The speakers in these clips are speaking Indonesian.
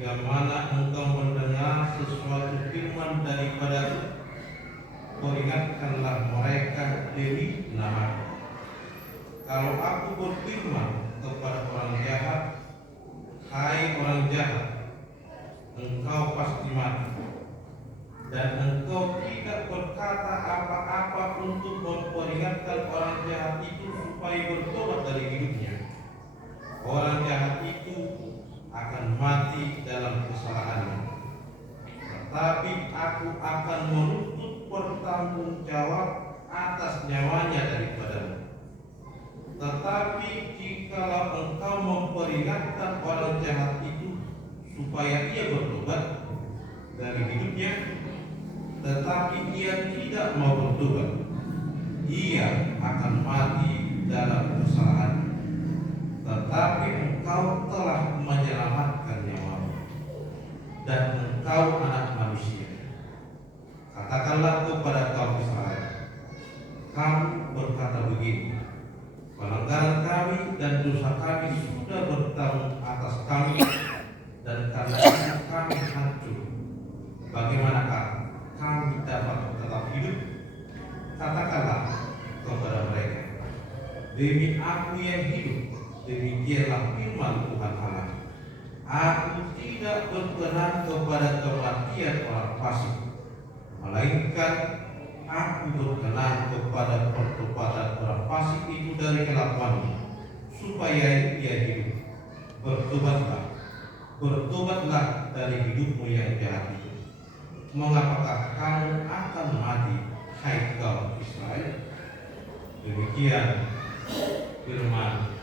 Bila mana engkau mendengar sesuatu firman daripadaku, peringatkanlah mereka demi nama. Kalau aku berfirman kepada orang jahat, hai orang jahat, engkau pasti mati, dan engkau tidak berkata apa-apa untuk memperingatkan orang jahat itu supaya bertobat dari hidupnya, orang jahat itu akan mati dalam kesalahannya. Tetapi aku akan menuntut pertanggungjawab atas nyawanya daripadamu. Tetapi jikalau engkau memperingatkan orang jahat itu supaya ia bertobat dari hidupnya, tetapi ia tidak mau bertobat, ia akan mati dalam kesalahan. Tetapi engkau telah menyelamatkan nyawamu, dan engkau anak manusia, katakanlah kepada kaum Israel, kamu berkata begini, pelanggaran kami dan dosa kami sudah bertanggung atas kami, dan karena itu kami hancur. Bagaimanakah kami dapat tetap hidup? Katakanlah kepada mereka, demi aku yang hidup, demikianlah firman Tuhan Allah, aku tidak berkenan kepada kematian orang fasik, melainkan aku berkenan kepada pertobatan orang fasik itu dari kelakuannya, supaya ia hidup. Bertobatlah dari hidupmu yang jahat itu. Mengapakah kamu akan mati, hai kaum Israel? Demikian firman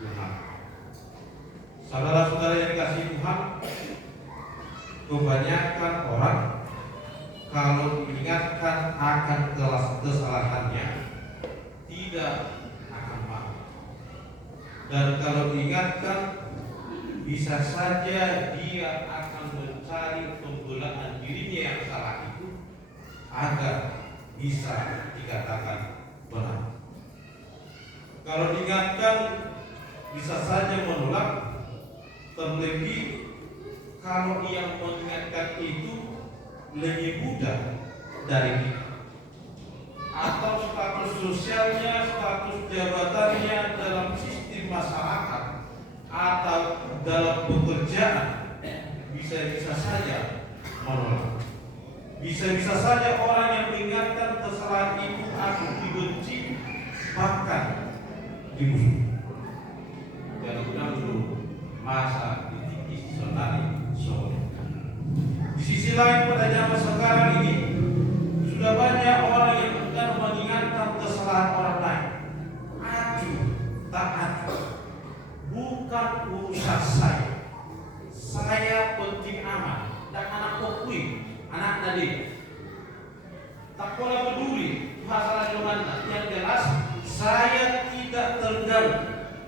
Tuhan. Saudara-saudara yang dikasihi Tuhan, kebanyakan orang kalau diingatkan akan kesalahannya tidak akan mau, dan kalau diingatkan bisa saja dia akan mencari pembelaan dirinya yang salah itu agar bisa dikatakan benar. Kalau diingatkan bisa saja menolak, terlebih kalau yang mengingatkan itu lebih muda dari kita, atau status sosialnya, status jabatannya dalam sistem masyarakat atau dalam pekerjaan bisa saja menolak. Bisa saja orang yang mengingatkan kesalahan itu akan dibenci, bahkan dimusuhi. Jangan dulu masa istisionari sore. Di sisi lain, pada zaman sekarang ini sudah banyak orang yang enggan mengingatkan kesalahan orang lain. Acuh, tak acuh, bukan urusan saya. Saya penting amat, dan anak kokui, anak tadi. Tak pola peduli masalah Yohana. Yang jelas, saya tidak terganggu,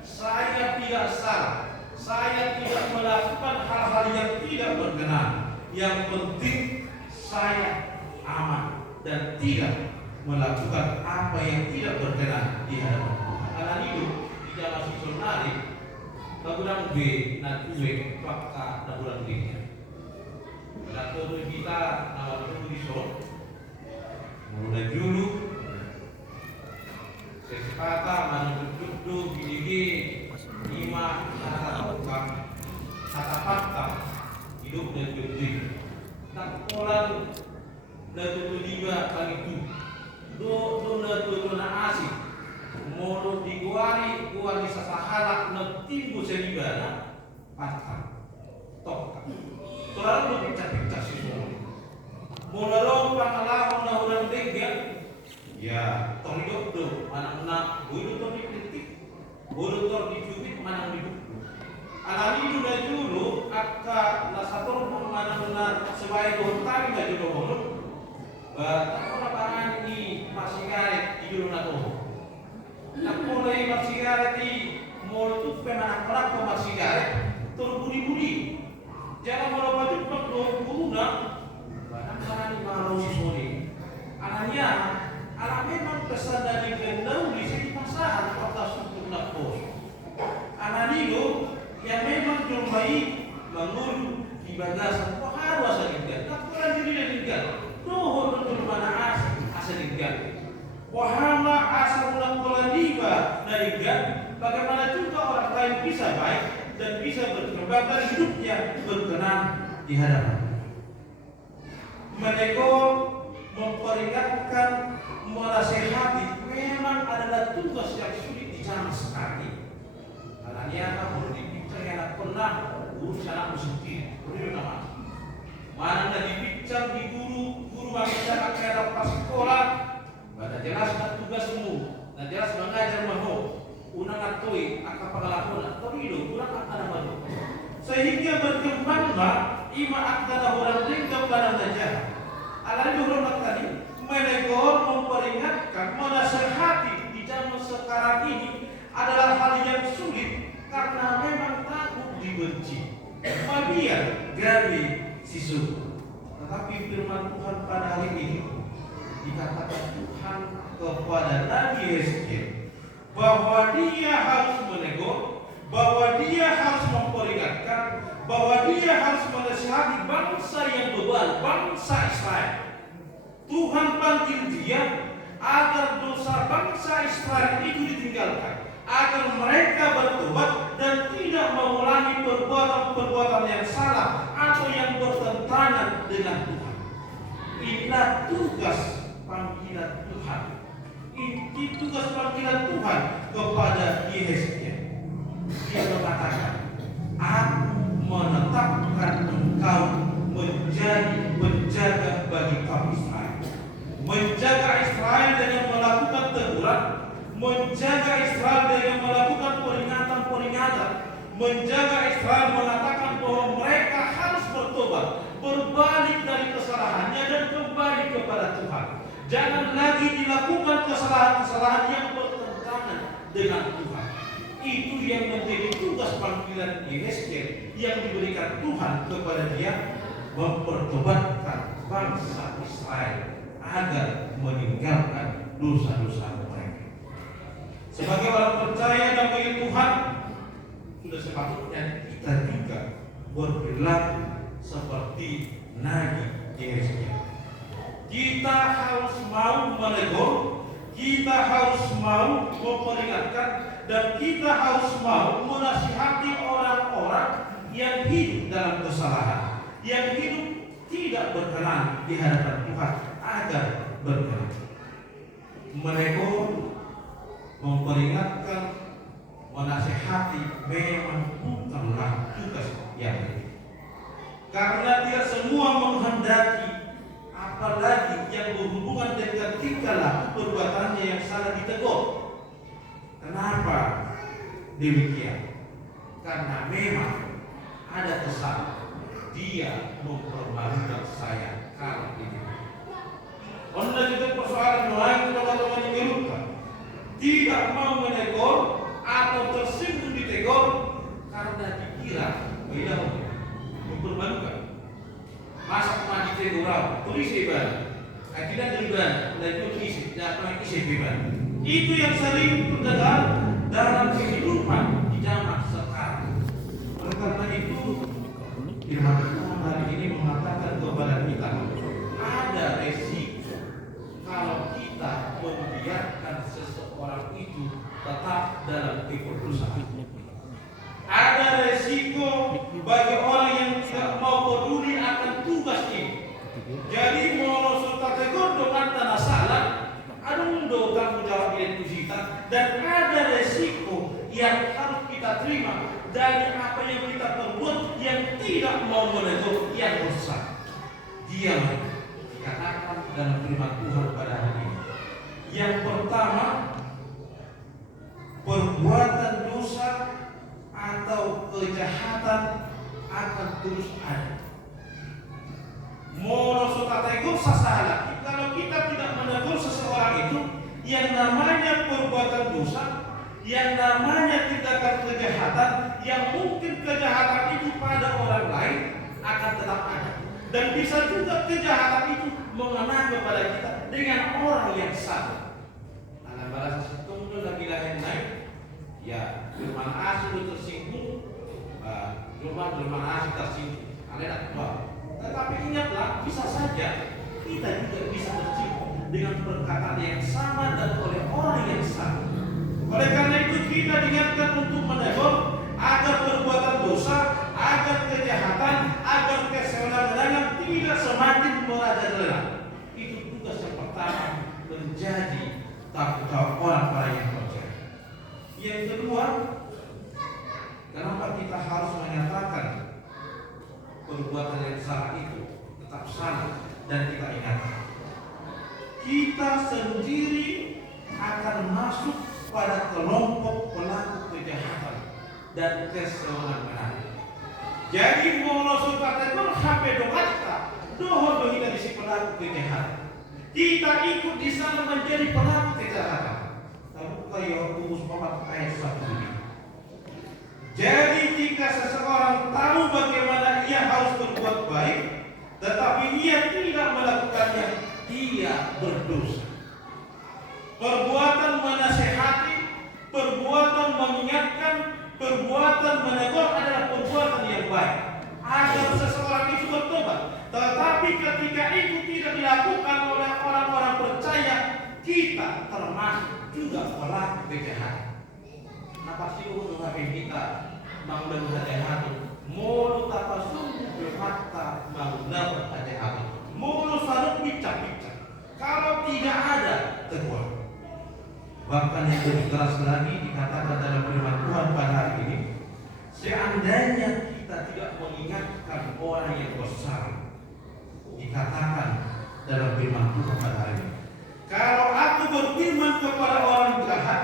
saya tidak salah, saya tidak melakukan hal-hal yang tidak berkenan. Yang penting saya aman dan tidak melakukan apa yang tidak berkenan di hadapan Tuhan. Karena itu di zaman misionari, bagulang B dan uwe fakta bagulang B. Lalu kita awal itu dison, mulai dulu sepata menunjuk gigi lima kata fakta hidup dan berjudi. Tak pola dan tujuh kali itu do na asik molo diguari sasahalak na timbu selibana patah tok terlalu pecah-pecah semua molo pangalaman na urang denggen ya torido do anak-anak bulu tor dikritik bulu tor dicubit manang hidup alami na dulu akka nasator manang sebagai dontari na dulu hono tak parang ni masigaret di dulu na to. Nakulay masigaret di molotut pemanakrak ko masigaret turbudi-budi. Jangan malah wajib pag guna barang parang malo si Sony. Ananya, alam memang pesan dari vendau di sini pasaran atas untuk nakos. Ananido yang memang terbaik mengurus di bagasan kok harus asa linggan tak kurang diri linggan dohor betul mana asa linggan wahama asa ulang pola diba na linggan bagaimana juga orang lain bisa baik dan bisa berkembang dan hidupnya berkenan di hadapan menegur memperingatkan menasehati memang adalah tugas yang sulit di zaman sekali karena dia akan berpikir yang pernah guru sana sendiri beri nama mana dibincang di guru bangsa akhirnya pas sekolah pada jelaskan tugasmu dan jelas mengajar mahu unang atoi akan pengalaman atau itu kurang akan mahu sehingga berkembanglah ima akan orang tinggal pada najah alami hormat tadi menegur memperingatkan menasehati di zaman sekarang ini adalah hal yang sulit karena memang takut dibenci mabiar dari sisu tetapi firman Tuhan pada hari ini dikatakan Tuhan kepada Nabi Hezkiel bahwa dia harus menegur bahwa dia harus memperingatkan bahwa dia harus menasihati bangsa yang bebal bangsa Israel Tuhan panggil dia agar dosa bangsa Israel itu ditinggalkan agar mereka bertobat dan tidak mengulangi perbuatan-perbuatan yang salah atau yang bertentangan dengan Tuhan. Inilah tugas panggilan Tuhan. Ini tugas panggilan Tuhan kepada Yehezkiel. Dia mengatakan, aku menetapkan engkau menjadi penjaga bagi kaum Israel. Menjaga Israel dengan melakukan teguran, menjaga Israel dengan melakukan peringatan-peringatan, menjaga Israel mengatakan bahwa mereka harus bertobat, berbalik dari kesalahannya dan kembali kepada Tuhan. Jangan lagi dilakukan kesalahan-kesalahan yang bertentangan dengan Tuhan. Itu yang menjadi tugas panggilan Yehezkiel yang diberikan Tuhan kepada dia, mempertobatkan bangsa Israel agar meninggalkan dosa-dosa mereka. Sebagai orang percaya dan bagi Tuhan, sudah sepatutnya kita juga berperilaku seperti Nabi Yehezkiel. Kita harus mau menegur, kita harus mau memperingatkan, dan kita harus mau menasihati orang-orang yang hidup dalam kesalahan, yang hidup tidak berkenan di hadapan Tuhan agar berkenan. Menegur, memperingatkan, menasihati memang bukanlah tugas yang mudah. Karena tidak semua menghendaki, apalagi yang berhubungan dengan tingkah laku perbuatannya yang salah ditegur. Kenapa demikian? Karena memang ada kesan dia mempermalukan saya kalau ini. Anda juga persoalan lain teman-teman yang dilupakan. Tidak mau menegur atau tersinggung ditegur karena dikira tidak mempermalukan. Masa maju tegur tulis hebat. Tidak terlibat dan isi hebat. Itu yang sering terdengar dalam kehidupan di zaman sekarang. Oleh karena itu, firman Tuhan hari ini mengatakan kepada kita, ada resiko kalau kita membiarkan seseorang itu tetap dalam keputusan. Ada resiko bagi orang yang tidak mau peduli akan tugas ini. Jadi mau serta tegur dengan tanah salah, ada tanggung jawab identitas, dan ada resiko yang harus kita terima dari apa yang kita perbuat yang tidak mau menegur yang rusak. Dia dikatakan dalam firman Tuhan pada hari ini. Yang pertama, perbuatan dosa atau kejahatan akan terus ada. Mau tegur sasalah. Kalau kita tidak menegur seseorang itu, yang namanya perbuatan dosa, yang namanya tindakan kejahatan, yang mungkin kejahatan itu pada orang lain akan tetap ada. Dan bisa juga kejahatan itu mengena kepada kita dengan orang yang sama. Anak balas setung lagi lain naik, ya firman asli tersinggung, firman asli tersinggung. Kalian tetapi ingatlah, bisa saja kita juga bisa tertipu dengan perkataan yang sama dan oleh orang yang sama. Oleh karena itu kita diingatkan untuk menegur agar perbuatan dosa, agar kejahatan, agar kesewenang-wenangan tidak semakin merajalela. Itu tugas yang pertama, menjadi tanggung jawab orang-orang yang percaya. Yang kedua, kenapa kita harus menyatakan perbuatan yang salah itu tetap salah dan kita ingat, kita sendiri akan masuk pada kelompok pelaku kejahatan dan kesewenang-wenangan. Jadi menurut kategori HP kita dohor dohina di si pelaku kejahatan. Kita ikut di sana menjadi pelaku kejahatan. Terbuka Yakobus 4 ayat 1 ini. Jadi jika seseorang tahu bagaimana ia harus berbuat baik, tetapi ia tidak melakukannya, ia berdosa. Perbuatan menasihati, perbuatan mengingatkan, perbuatan menegur adalah perbuatan yang baik agar seseorang itu bertobat. Tetapi ketika itu tidak dilakukan oleh orang-orang percaya, kita termasuk juga pelaku kejahatan. Nah pasti untuk kita bangun hati-hati, mulut apa sungguh berkata bangun hati-hati, mulut selalu bicara-bicara. Kalau tidak ada tegur. Bahkan yang lebih keras lagi dikatakan dalam firman Tuhan pada hari ini, seandainya kita tidak mengingatkan orang yang bersalah, dikatakan dalam firman Tuhan pada hari ini, kalau aku berfirman kepada orang jahat,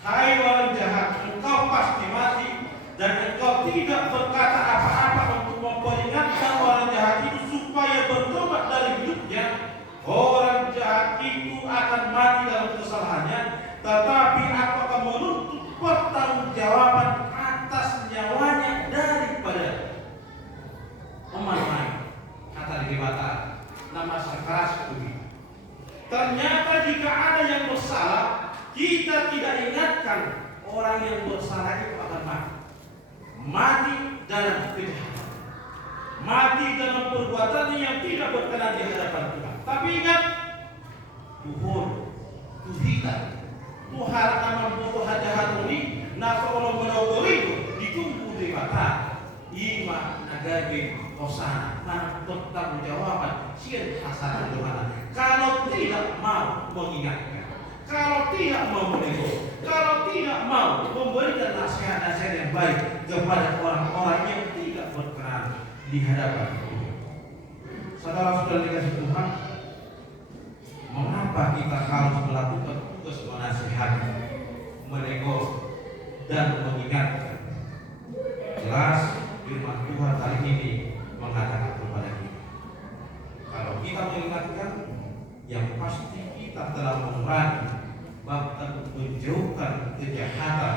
hai orang jahat, engkau pasti mati, dan engkau tidak berkata apa-apa untuk memperingatkan orang jahat itu supaya bertobat dari hidupnya, orang jahat itu akan mati dalam kesalahannya, tetapi aku akan menuntut pertanggungjawaban atas nyawanya daripada pemain kata dibata nama keras begitu. Ternyata jika ada yang bersalah, kita tidak ingatkan orang yang bersalah itu akan mati dalam kejahatan, mati dalam perbuatan yang tidak berkenan di hadapan Tuhan. Tapi ingat, Tuhan Tuhan akan membuat hati-hati ini, nasa Allah menogoriku ditunggu di mata ima nagabi kosana mana bertanggung jawaban sian hasanah Tuhan. Kalau tidak mau mengingatkan, kalau tidak mau menegur, kalau tidak mau memberikan nasihat-nasihat yang baik kepada orang-orang yang tidak berkenan di hadapan Tuhan. Saudara-saudara dikasih Tuhan, mengapa kita harus melakukan tugas menasihati, menegur, dan mengingatkan? Jelas firman Tuhan kali ini mengatakan kepada kita, kalau kita mengingatkan, yang pasti kita telah mengurangi bahkan menjauhkan kejahatan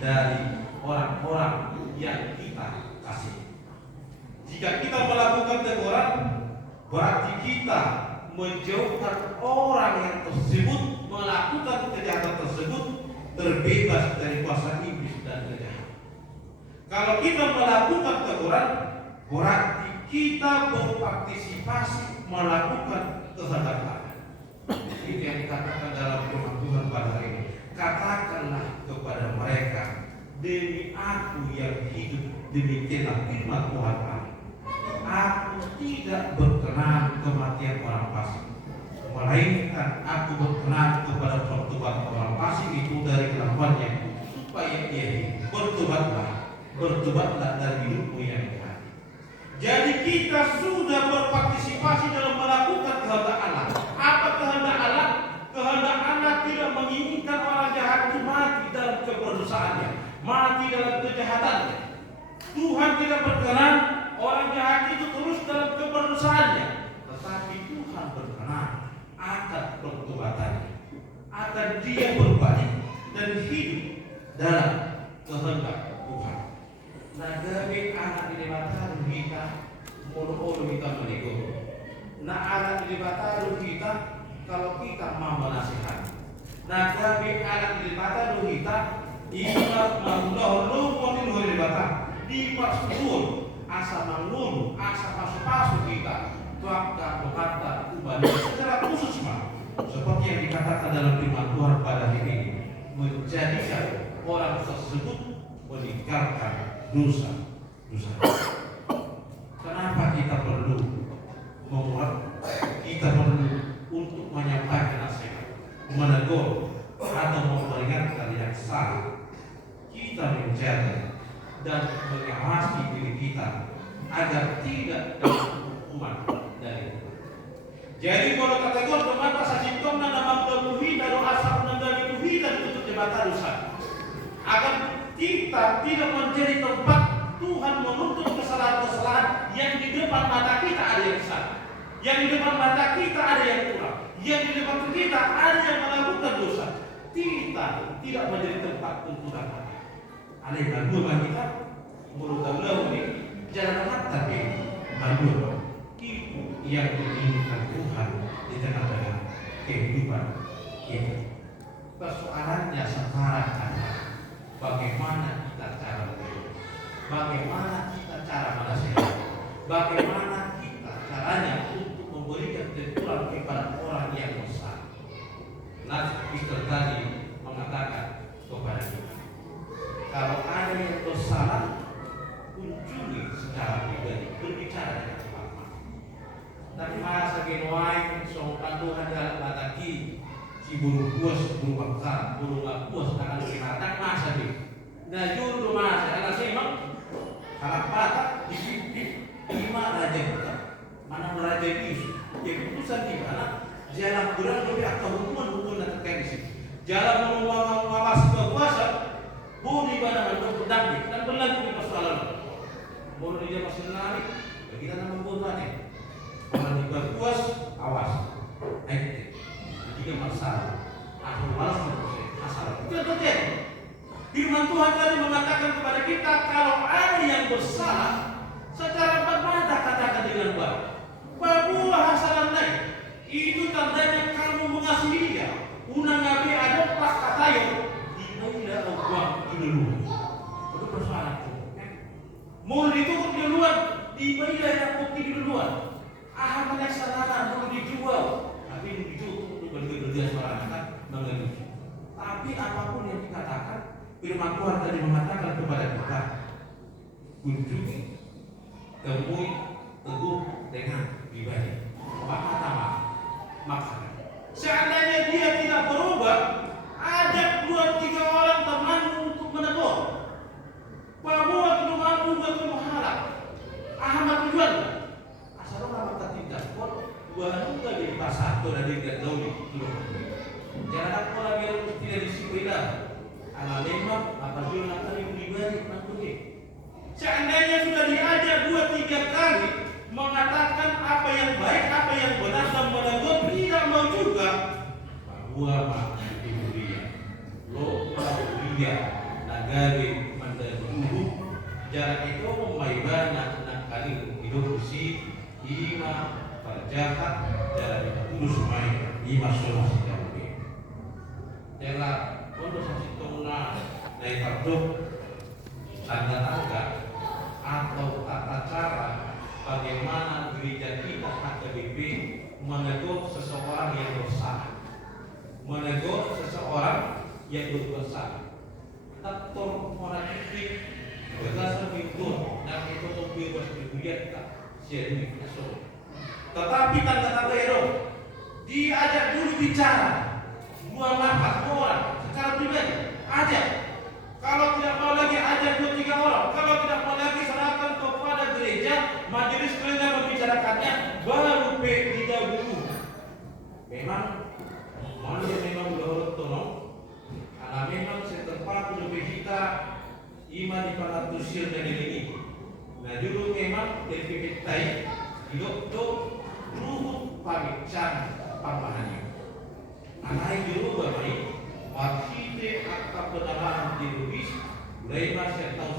dari orang-orang yang kita kasih. Jika kita melakukan teguran, berarti kita menjauhkan orang yang tersebut melakukan kejahatan tersebut terbebas dari kuasa iblis dan kejahatan. Kalau kita melakukan teguran, berarti kita berpartisipasi melakukan kehendak Allah. Itu yang dikatakan dalam firman Tuhan pada hari ini. Katakanlah kepada mereka, demi aku yang hidup, demikianlah firman Tuhan Allah, aku tidak berkenan kematian orang fasik, melainkan aku berkenan kepada pertobatan orang fasik itu dari kelakuannya, supaya ia hidup. Bertobatlah dari hidupmu yang jahat. Jadi kita sudah berpartisipasi dalam melakukan kehendak Allah. Apa kehendak Allah? Kehendak Allah tidak menginginkan orang jahat itu mati dalam keberdosaannya, mati dalam kejahatannya. Tuhan tidak berkenan orang jahat itu terus dalam keberdosaannya, tetapi Tuhan berkenan akan pertobatannya, akan dia berbalik dan hidup dalam kehendak Tuhan. Nagabe anak di bataru kita, mulu kita menegur. Nah anak di bataru kita, kalau kita mau menasihati. Nagabe anak di bataru kita, imat mandor lu mobil di bataru di pasur asa mangulu, asa pasu-pasu kita, maka berkata ubahnya secara khusus seperti yang dikatakan dalam firman Tuhan pada hari ini, menjadikan orang tersebut meninggalkan dosa. Kenapa kita perlu membuat, kita perlu untuk menyampaikan nasihat, menegur atau memperingatkan yang salah? Kita menjaga dan mengawasi diri kita agar tidak dapat hukuman dari Tuhan. Jadi kalau kategori kemana sasintong na namang tuhi dan asap nanggawi tuhi dan tutup jembatan dosa, agar kita tidak menjadi tempat Tuhan menuntut kesalahan-kesalahan yang di depan mata kita ada yang salah, yang di depan mata kita ada yang kurang, yang di depan kita ada yang melakukan dosa. Kita tidak menjadi tempat tuntutan hati. Ada yang ngadu bagi kita, mulut Allah ini jangan tapi ngadu itu yang diinginkan Tuhan di tengah-tengah kehidupan kita. Persoalannya sekarang adalah bagaimana kita cara berhidup, bagaimana kita cara menasihati, bagaimana kita caranya untuk memberikan teguran kepada orang yang bersalah. Nabi tadi mengatakan kepada kita, kalau ada yang bersalah, kunjungi secara pribadi, berbicara dengan Tuhan. Tapi masa genuai sopan Tuhan dalam bataki, si burung puas, burung bangsa, burung gak puas, akan dikatakan masa di. Nah juru masa, karena memang harap patah di lima raja kita, mana raja Yesus, yang putusan di mana jalan kurang lebih atau hukuman terkait di sini. Jalan mengawasi kekuasaan, boleh pada bentuk pendamping dan berlanjut di persoalan. Boleh dia masih menarik, kita nama membuatnya. Kalau diperkuas, awas. Jika masalah, aku malas masalah. Itu yang terjadi. Firman Tuhan tadi mengatakan kepada kita, kalau ada yang bersalah, secara berbeda katakan dengan baik. Bahwa hasalan naik, itu tandanya kamu mengasihi dia. Unang nabi ada pas katayo, tidak uang dulu. Itu persoalan itu. Mau ditutup duluan, diberilah yang putih duluan. Ahmad yang salah mau dijual, tapi ditutup untuk berdua suara anak mengeluh. Tapi apapun yang dikatakan, firman Tuhan tadi mengatakan kepada kita, kunjungi, temui, teguh dengan pribadi. Maksudnya, seandainya dia tidak berubah, ajak 2-3 orang temanmu untuk menegur. Bahwa belum mampu belum halal. Ahmad tujuan. Asal orang kata tidak kok dua juga di pasar atau dari gadowi. Jangan pola biar tidak disiplin. Ala memang apa dia nak kali pribadi maksudnya. Seandainya sudah diajak 2-3 kali mengatakan apa yang baik, apa yang benar dan menegur, tidak mau juga. Bahwa makna dia, lo dia nagari mandiri jarak itu membayar nak kali hidup si ima perjahat jarak itu tulus main ima solusi jauh. Jangan untuk saksi tuna naik kartu tanda-tanda atau tata cara bagaimana gereja kita HKBP menegur seseorang yang bersalah, menegur seseorang yang bersalah. Taktor orang itu berdasar pintu dan itu topi bersedia tak siapa masuk. Tetapi tanda-tanda itu diajak dulu bicara 2-4 orang secara pribadi, ajak. Kalau tidak mau lagi ajak 2-3 orang. Kalau tidak mau lagi serahkan kepada gereja, majelis gereja membicarakannya baru P30. Memang manusia memang berhormat tolong. Karena memang setempat lebih kita iman di panatusir dan ini. Nah dulu memang DPP Tai hidup tu luhut pamican pamahannya. Anak dulu bermain wakil akta penambahan di Lubis mulai masih tahun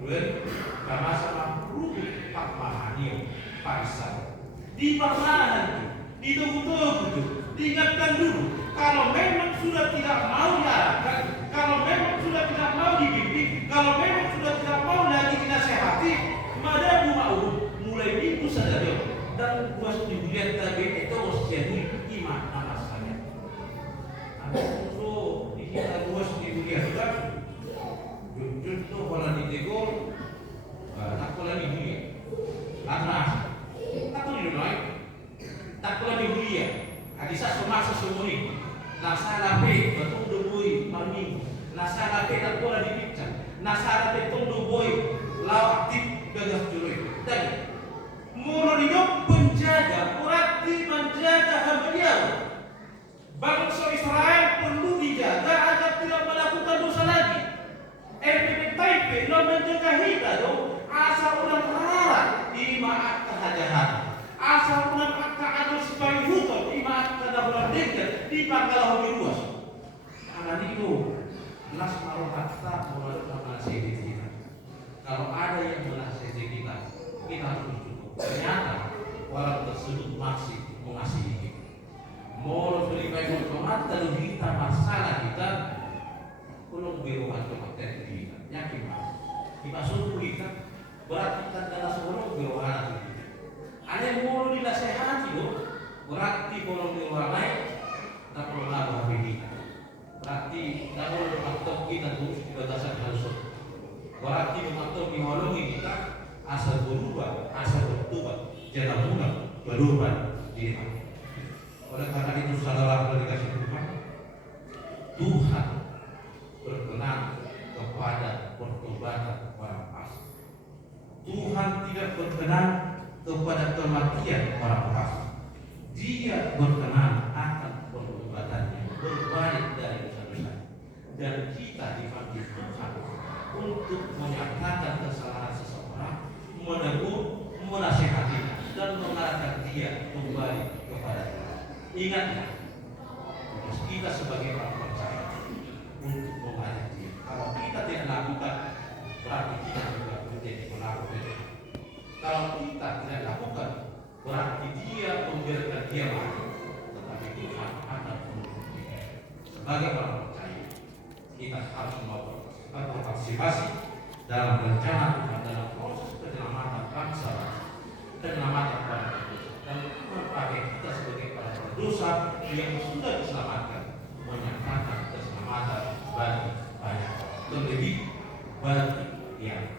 1990 karena sama luhut pamahannya Paisal di pamahan itu betul-betul diingatkan dulu. Kalau memang sudah tidak mau diarahkan, kalau memang sudah tidak mau dibimbing, kalau memang sudah tidak mau lagi dinasehati, saja dan buat dilihat tapi itu jadi iman nama saya. Ada itu kita buat dilihat kan, jujur tuh kalau ditegur, tak boleh dilihat. Karena tak boleh dilihat, tak boleh dilihat. Adisa semasa semua ini, nasa lape betul dubui mami, nasa lape tak boleh dipicam, nasa lape tung dubui lawak tip gagas juroi. Dan Murninya penjaga, berarti menjaga hamba dia. Bangsa Israel perlu dijaga agar tidak melakukan dosa lagi. Taipei lo menjaga kita dong. Asal ulang terlarang, imaat kehajahan. Asal ulang akta adil sebagai hukum, imaat kedahulan dengkel, dipangkalah lebih luas. Karena itu, nas marohatta mulai menasihati kita. Kalau ada yang menasihati kita harus ternyata orang tersebut masih mengasihi kita. Mau berikan otomat dan kita masalah kita belum beruang otomat kita. Yakin mas? Kita suruh kita berarti kita adalah seorang beruang kita. Ada yang mau dinasehati loh. Berarti belum beruang lain tak perlu labah kita. Berarti tak perlu aktor kita terus di batasan halus. Berarti mengatur mengolongi kita. Asal berubah, asal bertobat, jangan mudah berubah diri. Oleh karena itu saudara dikasih Tuhan, Tuhan berkenan kepada pertobatan orang fasik. Tuhan tidak berkenan kepada kematian orang fasik. Dia berkenan akan pertobatannya, berbalik dari dosa-dosa. Dan kita dipanggil Tuhan untuk menyatakan kesalahan seseorang, menegur, menasihati dan mengarahkan dia kembali kepada Tuhan. Ingatlah, tugas kita sebagai orang percaya untuk mengajak dia. Kalau kita tidak lakukan, berarti kita juga menjadi pelaku dosa. Kalau kita tidak lakukan, berarti dia membiarkan dia mati. Tetapi Tuhan akan membuktikan. Sebagai orang percaya, kita harus berpartisipasi dalam rencana Tuhan dalam proses penyelamatan bangsa, penyelamatan para berdosa, dan memakai kita sebagai para berdosa yang sudah diselamatkan, menyatakan keselamatan bagi banyak orang, terlebih bagi yang